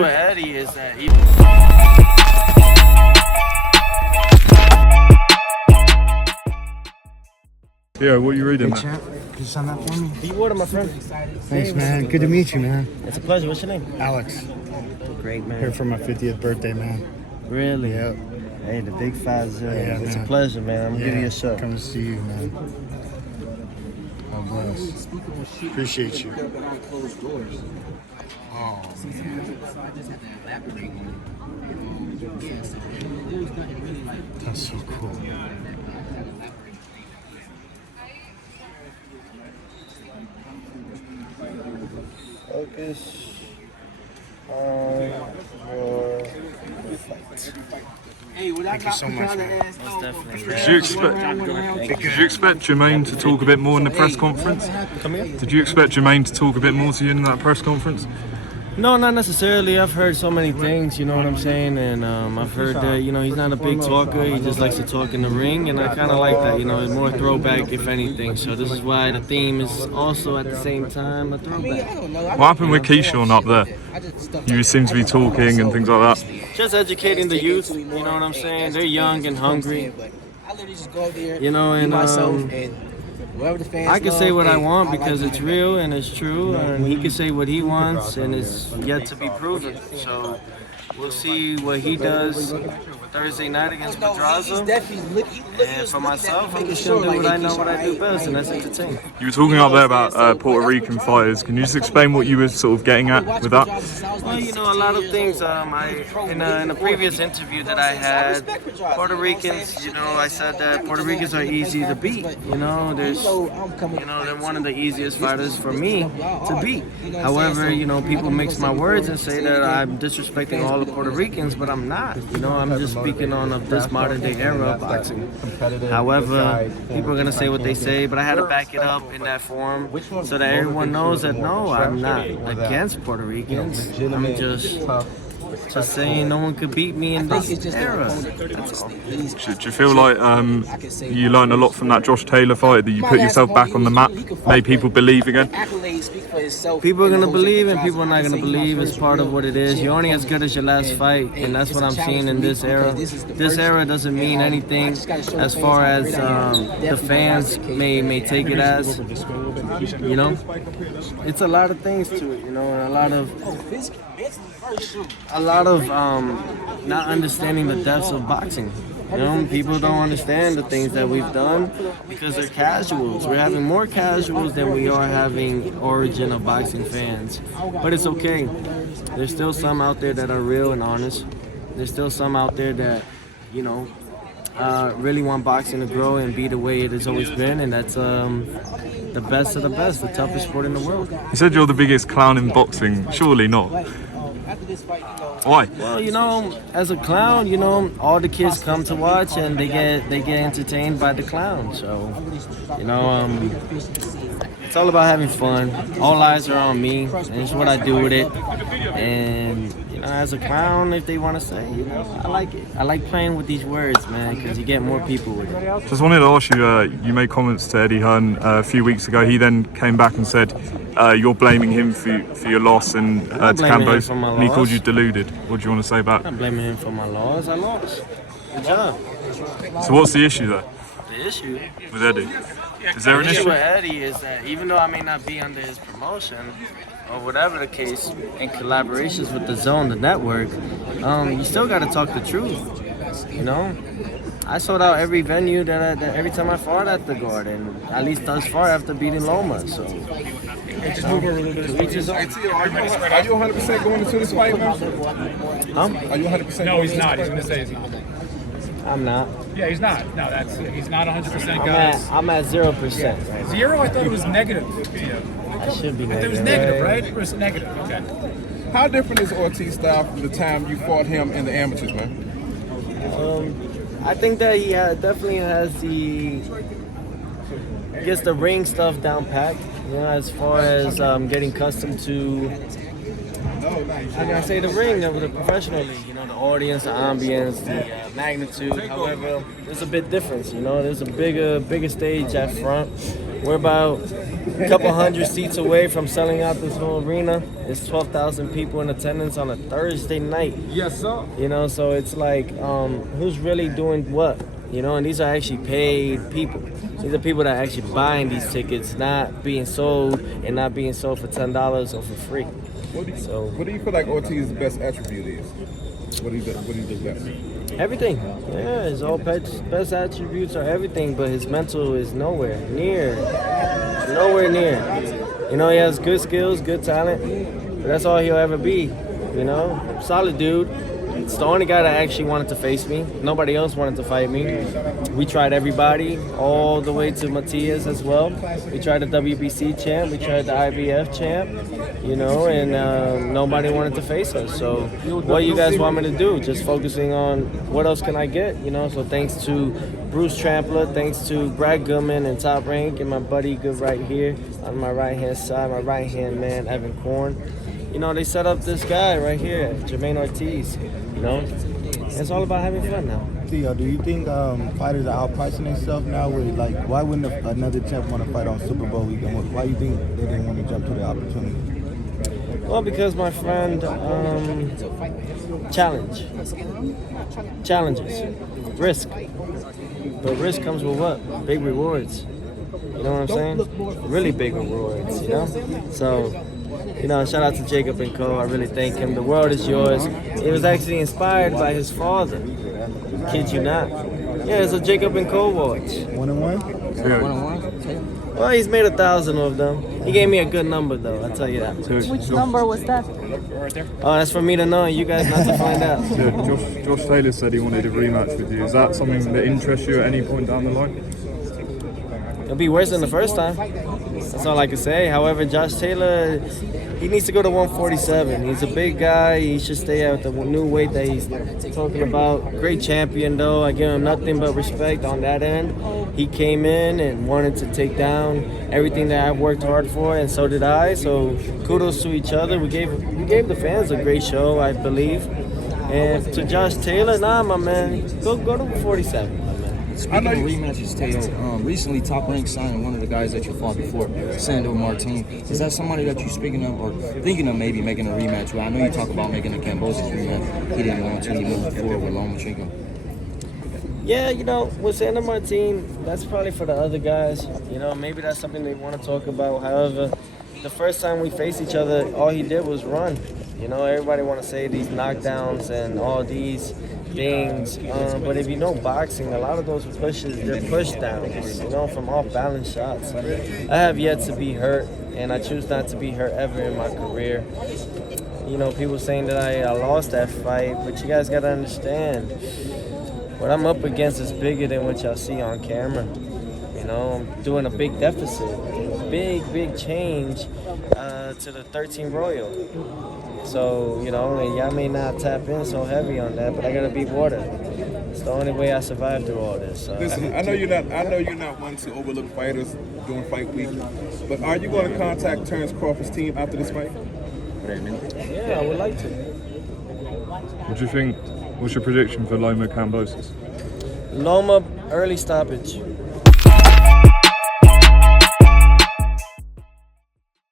with Eddie is that Yeah, what are you reading? Hey, champ, can you sign that for me? Be water, my friend. Thanks, man. Good to meet you, man. It's a pleasure. What's your name? Alex. Great, man. Here for my 50th birthday, man. Really? Yep. Hey, the big 5-0. It's man. a pleasure, man. I'm gonna give you a show. Come to see you, man. God bless. Appreciate you. Oh, man. That's so cool. Focus on your fight. Thank you so much, man. Did you expect Jamaine to talk a bit more in the press conference? Come here. Did you expect Jamaine to talk a bit more to you in that press conference? No, not necessarily. I've heard so many things, you know what I'm saying? And I've heard that, you know, he's not a big talker. He just likes to talk in the ring, and I kind of like that, you know, it's more throwback, if anything. So this is why the theme is also at the same time a throwback. What happened with Keyshawn up there? You seem to be talking and things like that. Just educating the youth, you know what I'm saying? They're young and hungry, you know, and I can say what I want because it's real and it's true, and he can say what he wants, and it's yet to be proven. So we'll see what he does Thursday night against Pedraza. And for myself, I'm just gonna do what I know what I do best, and that's entertain. You were talking up there about Puerto Rican fighters. Can you just explain what you were sort of getting at with that? Well, you know, a lot of things. In a previous interview that I had, Puerto Ricans, you know, I said that Puerto Ricans are easy to beat. You know, they're one of the easiest fighters for me to beat. However, you know, people mix my words and say that I'm disrespecting all the Puerto Ricans, but I'm not. You know, I'm just speaking on of this modern day era of boxing. However, people are gonna say what they say, but I had to back it up in that form so that everyone knows that no, I'm not against Puerto Ricans. I'm just saying no one could beat me in this era. That's all. Do you feel like you learned a lot from that Josh Taylor fight, that you put yourself back on the map, made people believe again? People are gonna believe and people are not gonna believe. It's part of what it is. You're only as good as your last fight, and that's what I'm seeing in this era. This era doesn't mean anything as far as the fans may take it as. You know, it's a lot of things to it. You know, and a lot of not understanding the depths of boxing. You know, people don't understand the things that we've done because they're casuals. We're having more casuals than we are having origin of boxing fans. But it's okay. There's still some out there that are real and honest. There's still some out there that, you know, really want boxing to grow and be the way it has always been, and that's the best of the best, the toughest sport in the world. You said you're the biggest clown in boxing. Surely not. Why? Well, you know, as a clown, you know, all the kids come to watch and they get entertained by the clown. So, you know, it's all about having fun. All eyes are on me, and it's what I do with it. And you know, as a clown, if they want to say, you know, I like it. I like playing with these words, man, because you get more people with it. Just wanted to ask you, you made comments to Eddie Hearn a few weeks ago. He then came back and said you're blaming him for your loss and to Kambosos, and he called you deluded. What do you want to say about I'm not blaming him for my loss. I lost. Good job. So what's the issue there? The issue with Eddie? Is there an issue? with Eddie is that even though I may not be under his promotion or whatever the case, in collaborations with the Zone, the network, you still got to talk the truth. You know, I sold out every venue that every time I fought at the Garden, at least thus far after beating Loma. So. Just move over a little bit. Are you 100% going into this fight, man? Are you 100%? No, he's not. He's going to say he's not. I'm not. Yeah, he's not. No, he's not 100%, guys. I'm at 0%. Right? Zero? I thought it was negative. I should be negative. It was negative, right? It was negative. Okay. How different is Ortiz style from the time you fought him in the amateurs, man? I think that he definitely has gets the ring stuff down packed. You know, as far as getting accustomed to how can I say, the ring of the professional league. You know, the audience, the ambience, the magnitude. However, there's a bit difference. You know, there's a bigger stage at front. We're about a couple hundred seats away from selling out this whole arena. There's 12,000 people in attendance on a Thursday night. Yes, sir. You know, so it's like, who's really doing what? You know, and these are actually paid people. These are people that are actually buying these tickets, not being sold and not being sold for $10 or for free. What do you feel like Ortiz's best attribute is? What do you do best? Everything. Yeah, his all best attributes are everything, but his mental is nowhere near. Nowhere near. You know, he has good skills, good talent, but that's all he'll ever be. You know, solid dude. It's the only guy that actually wanted to face me. Nobody else wanted to fight me. We tried everybody, all the way to Matias as well. We tried the WBC champ, we tried the IBF champ, you know, and nobody wanted to face us. So what do you guys want me to do? Just focusing on what else can I get, you know? So thanks to Bruce Trampler, thanks to Brad Goodman and Top Rank and my buddy good right here on my right-hand side, my right-hand man, Evan Korn. You know, they set up this guy right here, Jamaine Ortiz. You know, it's all about having fun now. Theo, do you think fighters are outpricing themselves now? With like, why wouldn't another champ want to fight on Super Bowl weekend? Why do you think they didn't want to jump to the opportunity? Well, because my friend, challenges, risk. But risk comes with what? Big rewards. You know what I'm saying? Really big rewards, you know? So, you know, shout out to Jacob & Co. I really thank him. The world is yours. It was actually inspired by his father. Kid you not. Yeah, it's a Jacob & Co. watch. 1-on-1? Yeah. 1-on-1? Well, he's made 1,000 of them. He gave me a good number, though. I'll tell you that. Which number was that? Oh, that's for me to know. You guys not to find out. Yeah, Josh Taylor said he wanted a rematch with you. Is that something that interests you at any point down the line? It'll be worse than the first time. That's all I can say. However, Josh Taylor, he needs to go to 147. He's a big guy. He should stay at the new weight that he's talking about. Great champion, though. I give him nothing but respect on that end. He came in and wanted to take down everything that I've worked hard for, and so did I. So kudos to each other. We gave the fans a great show, I believe. And to Josh Taylor, nah, my man, go to 47. Speaking of rematches, Teo, recently Top Rank signed one of the guys that you fought before, Sandor Martin. Is that somebody that you're speaking of or thinking of maybe making a rematch with? I know you talk about making a Kambosos rematch. He didn't want to. He moved forward with Lomachenko. Yeah, you know, with Sandor Martin, that's probably for the other guys. You know, maybe that's something they want to talk about. However, the first time we faced each other, all he did was run. You know, everybody want to say these knockdowns and all these things, but if you know boxing, a lot of those pushes, they're push downs, you know, from off balance shots. I have yet to be hurt, and I choose not to be hurt ever in my career. You know, people saying that I lost that fight, but you guys got to understand, what I'm up against is bigger than what y'all see on camera. You know, I'm doing a big deficit, big change to the 13 Royal. So, you know, and y'all may not tap in so heavy on that, but I gotta beat water. It's the only way I survive through all this. So. Listen, I know you're not one to overlook fighters during fight week, but are you going to contact Terrence Crawford's team after this fight? Yeah, I would like to. What do you think? What's your prediction for Lomachenko-Kambosos? Loma, early stoppage.